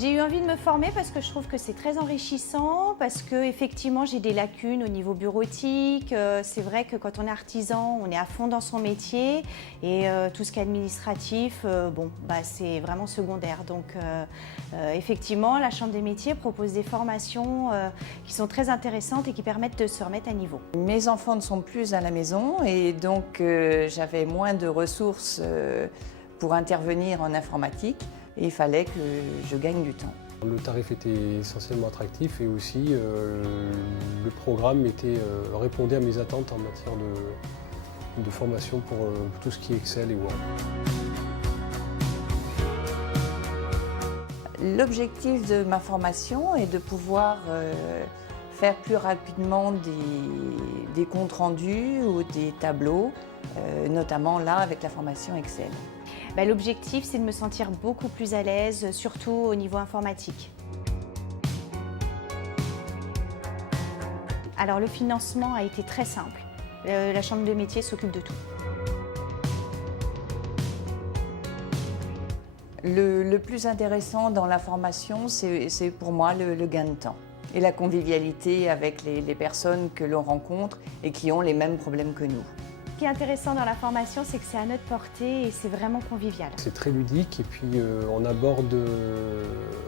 J'ai eu envie de me former parce que je trouve que c'est très enrichissant, parce que effectivement j'ai des lacunes au niveau bureautique. C'est vrai que quand on est artisan, on est à fond dans son métier et tout ce qui est administratif, c'est vraiment secondaire. Donc effectivement, la Chambre des métiers propose des formations qui sont très intéressantes et qui permettent de se remettre à niveau. Mes enfants ne sont plus à la maison et donc j'avais moins de ressources pour intervenir en informatique. Et il fallait que je gagne du temps. Le tarif était essentiellement attractif et aussi le programme répondait à mes attentes en matière de formation pour tout ce qui est Excel et Word. L'objectif de ma formation est de pouvoir faire plus rapidement des comptes rendus ou des tableaux, notamment là avec la formation Excel. L'objectif, c'est de me sentir beaucoup plus à l'aise, surtout au niveau informatique. Alors le financement a été très simple. La Chambre de métier s'occupe de tout. Le plus intéressant dans la formation, c'est pour moi le gain de temps et la convivialité avec les personnes que l'on rencontre et qui ont les mêmes problèmes que nous. Ce qui est intéressant dans la formation, c'est que c'est à notre portée et c'est vraiment convivial. C'est très ludique et puis on aborde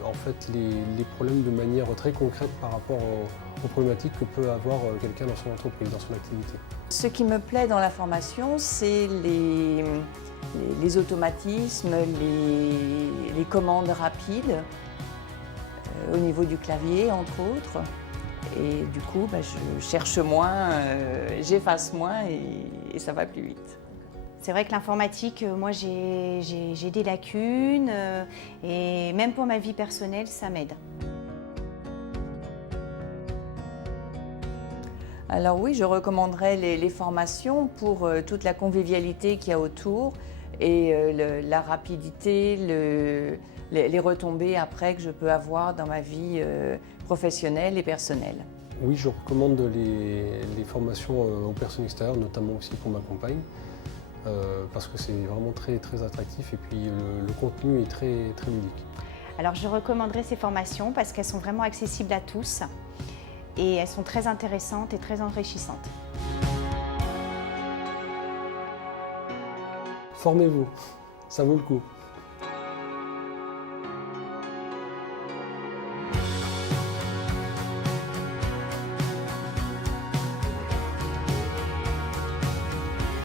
en fait les problèmes de manière très concrète par rapport aux problématiques que peut avoir quelqu'un dans son entreprise, dans son activité. Ce qui me plaît dans la formation, c'est les automatismes, les commandes rapides au niveau du clavier, entre autres. Et du coup, je cherche moins, j'efface moins et ça va plus vite. C'est vrai que l'informatique, moi j'ai des lacunes et même pour ma vie personnelle, ça m'aide. Alors oui, je recommanderais les formations pour toute la convivialité qu'il y a autour et la rapidité, les retombées après que je peux avoir dans ma vie professionnelle et personnelle. Oui, je recommande les formations aux personnes extérieures, notamment aussi pour ma compagne, parce que c'est vraiment très, très attractif et puis le contenu est très, très ludique. Alors je recommanderais ces formations parce qu'elles sont vraiment accessibles à tous et elles sont très intéressantes et très enrichissantes. Formez-vous, ça vaut le coup.